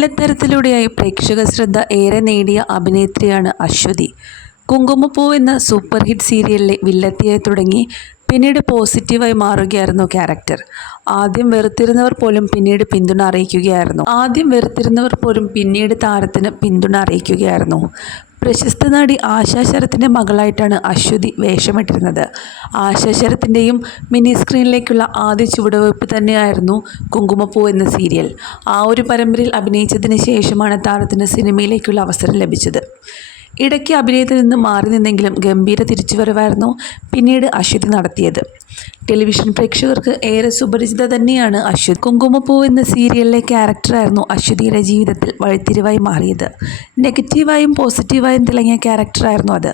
വില്ലത്തരത്തിലൂടെയായി പ്രേക്ഷക ശ്രദ്ധ ഏറെ നേടിയ അഭിനേത്രിയാണ് അശ്വതി. കുങ്കുമപ്പൂ എന്ന സൂപ്പർ ഹിറ്റ് സീരിയലിലെ വില്ലത്തിയായി തുടങ്ങി പിന്നീട് പോസിറ്റീവായി മാറുകയായിരുന്നു ക്യാരക്ടർ. ആദ്യം വെറുത്തിരുന്നവർ പോലും പിന്നീട് താരത്തിന് പിന്തുണ അറിയിക്കുകയായിരുന്നു. പ്രശസ്ത നടി ആശാ ശരത്തിൻ്റെ മകളായിട്ടാണ് അശ്വതി വേഷമിട്ടിരുന്നത്. ആശാ ശരത്തിൻ്റെയും മിനി സ്ക്രീനിലേക്കുള്ള ആദ്യ ചുവടുവയ്പ് തന്നെയായിരുന്നു കുങ്കുമപ്പൂ എന്ന സീരിയൽ. ആ ഒരു പരമ്പരയിൽ അഭിനയിച്ചതിന് ശേഷമാണ് താരത്തിന് സിനിമയിലേക്കുള്ള അവസരം ലഭിച്ചത്. ഇടയ്ക്ക് അഭിനയത്തിൽ നിന്ന് മാറി നിന്നെങ്കിലും ഗംഭീര തിരിച്ചുവരവായിരുന്നു പിന്നീട് അശ്വതി നടത്തിയത്. ടെലിവിഷൻ പ്രേക്ഷകർക്ക് ഏറെ സുപരിചിത തന്നെയാണ് അശ്വതി. കുങ്കുമപ്പൂ എന്ന സീരിയലിലെ ക്യാരക്ടറായിരുന്നു അശ്വതിയുടെ ജീവിതത്തിൽ വഴിത്തിരിവായി മാറിയത്. നെഗറ്റീവായും പോസിറ്റീവായും തിളങ്ങിയ ക്യാരക്ടറായിരുന്നു അത്.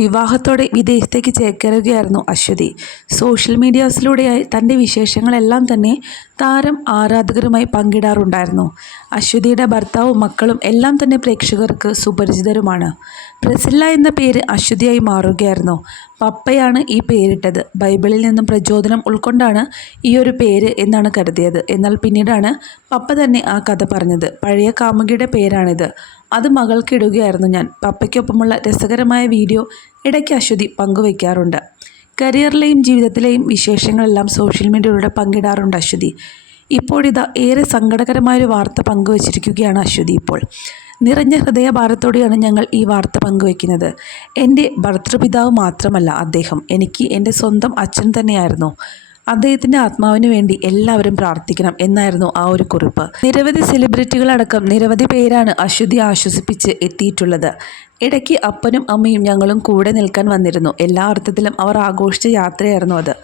വിവാഹത്തോടെ വിദേശത്തേക്ക് ചേക്കേറുകയായിരുന്നു അശ്വതി. സോഷ്യൽ മീഡിയാസിലൂടെയായി തൻ്റെ വിശേഷങ്ങളെല്ലാം തന്നെ താരം ആരാധകരുമായി പങ്കിടാറുണ്ടായിരുന്നു. അശ്വതിയുടെ ഭർത്താവും മക്കളും എല്ലാം തന്നെ പ്രേക്ഷകർക്ക് സുപരിചിതരുമാണ്. പ്രസില്ല എന്ന പേര് അശ്വതിയായി മാറുകയായിരുന്നു. പപ്പയാണ് ഈ പേരിട്ടത്. ബൈബിളിൽ നിന്നും പ്രചോദനം ഉൾക്കൊണ്ടാണ് ഈ ഒരു പേര് എന്നാണ് കരുതിയത്. എന്നാൽ പിന്നീടാണ് പപ്പ തന്നെ ആ കഥ പറഞ്ഞത്. പഴയ കാമുകിയുടെ പേരാണിത്. അത് മകൾക്കിടുകയായിരുന്നു ഞാൻ. പപ്പയ്ക്കൊപ്പമുള്ള രസകരമായ വീഡിയോ ഇടയ്ക്ക് അശ്വതി പങ്കുവയ്ക്കാറുണ്ട്. കരിയറിലെയും ജീവിതത്തിലെയും വിശേഷങ്ങളെല്ലാം സോഷ്യൽ മീഡിയയിലൂടെ പങ്കിടാറുണ്ട് അശ്വതി. ഇപ്പോഴിതാ ഏറെ സങ്കടകരമായൊരു വാർത്ത പങ്കുവച്ചിരിക്കുകയാണ് അശ്വതി. ഇപ്പോൾ നിറഞ്ഞ ഹൃദയഭാരത്തോടെയാണ് ഞങ്ങൾ ഈ വാർത്ത പങ്കുവയ്ക്കുന്നത്. എൻ്റെ ഭർതൃപിതാവ് മാത്രമല്ല അദ്ദേഹം, എനിക്ക് എൻ്റെ സ്വന്തം അച്ഛൻ തന്നെയായിരുന്നു. അദ്ദേഹത്തിൻ്റെ ആത്മാവിന് വേണ്ടി എല്ലാവരും പ്രാർത്ഥിക്കണം എന്നായിരുന്നു ആ ഒരു കുറിപ്പ്. നിരവധി സെലിബ്രിറ്റികളടക്കം നിരവധി പേരാണ് അശ്വതി ആശ്വസിപ്പിച്ച് എത്തിയിട്ടുള്ളത്. ഇടയ്ക്ക് അപ്പനും അമ്മയും ഞങ്ങളും കൂടെ നിൽക്കാൻ വന്നിരുന്നു. എല്ലാ അർത്ഥത്തിലും അവർ ആഘോഷിച്ച യാത്രയായിരുന്നു അത്.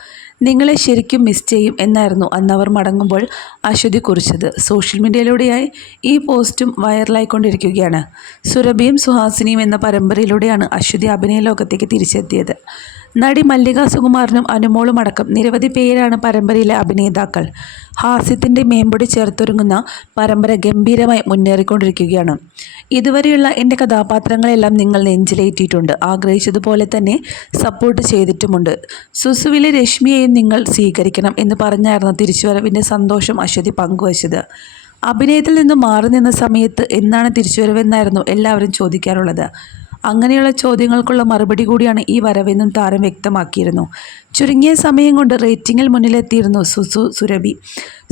നിങ്ങളെ ശരിക്കും മിസ് ചെയ്യും എന്നായിരുന്നു അന്നവർ മടങ്ങുമ്പോൾ അശ്വതി കുറിച്ചത്. സോഷ്യൽ മീഡിയയിലൂടെയായി ഈ പോസ്റ്റും വൈറലായിക്കൊണ്ടിരിക്കുകയാണ്. സുരഭിയും സുഹാസിനിയും എന്ന പരമ്പരയിലൂടെയാണ് അശ്വതി അഭിനയ ലോകത്തേക്ക് തിരിച്ചെത്തിയത്. നടി മല്ലിക സുകുമാരനും അനുമോളും അടക്കം നിരവധി പേരാണ് പരമ്പരയിലെ അഭിനേതാക്കൾ. ഹാസ്യത്തിൻ്റെ മേമ്പൊടി ചേർത്തൊരുങ്ങുന്ന പരമ്പര ഗംഭീരമായി മുന്നേറിക്കൊണ്ടിരിക്കുകയാണ്. ഇതുവരെയുള്ള എൻ്റെ കഥാപാത്രങ്ങളെല്ലാം നിങ്ങൾ നെഞ്ചിലേറ്റിയിട്ടുണ്ട്. ആഗ്രഹിച്ചതുപോലെ തന്നെ സപ്പോർട്ട് ചെയ്തിട്ടുമുണ്ട്. സുസുവിലെ രശ്മിയെയും നിങ്ങൾ സ്വീകരിക്കണം എന്ന് പറഞ്ഞായിരുന്നു തിരിച്ചുവരവിൻ്റെ സന്തോഷം അശ്വതി പങ്കുവച്ചത്. അഭിനയത്തിൽ നിന്ന് മാറി നിന്ന സമയത്ത് എന്നാണ് തിരിച്ചുവരവെന്നായിരുന്നു എല്ലാവരും ചോദിക്കാറുള്ളത്. അങ്ങനെയുള്ള ചോദ്യങ്ങൾക്കുള്ള മറുപടി കൂടിയാണ് ഈ വരവെന്നും താരം വ്യക്തമാക്കിയിരുന്നു. ചുരുങ്ങിയ സമയം കൊണ്ട് റേറ്റിംഗിൽ മുന്നിലെത്തിയിരുന്നു സുരഭി.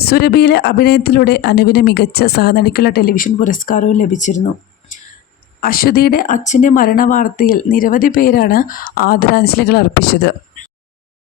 സുരഭിയിലെ അഭിനയത്തിലൂടെ അനുവിന് മികച്ച സഹനടിക്കുള്ള ടെലിവിഷൻ പുരസ്കാരവും ലഭിച്ചിരുന്നു. അശ്വതിയുടെ അച്ഛൻ്റെ മരണവാർത്തയിൽ നിരവധി പേരാണ് ആദരാഞ്ജലികൾ അർപ്പിച്ചത്.